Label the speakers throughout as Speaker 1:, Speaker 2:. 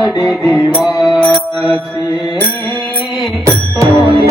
Speaker 1: પડી દિવાસી કોઈ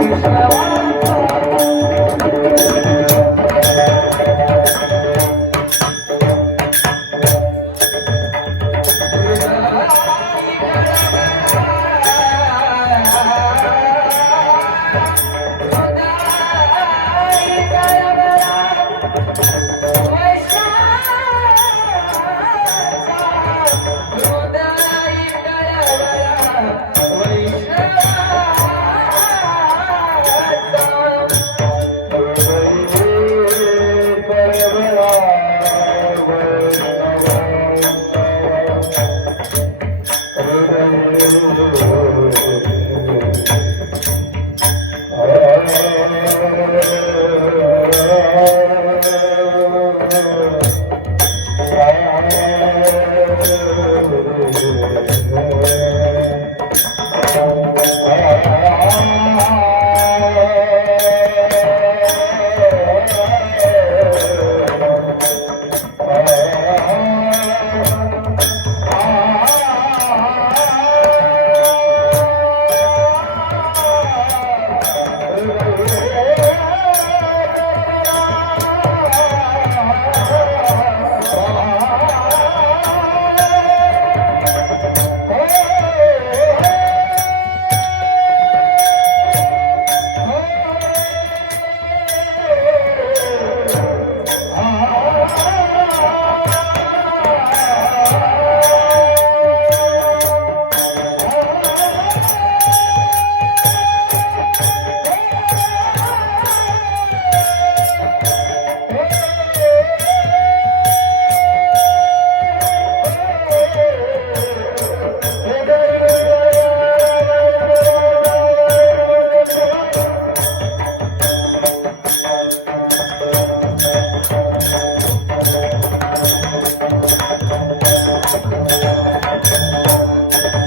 Speaker 1: Krishna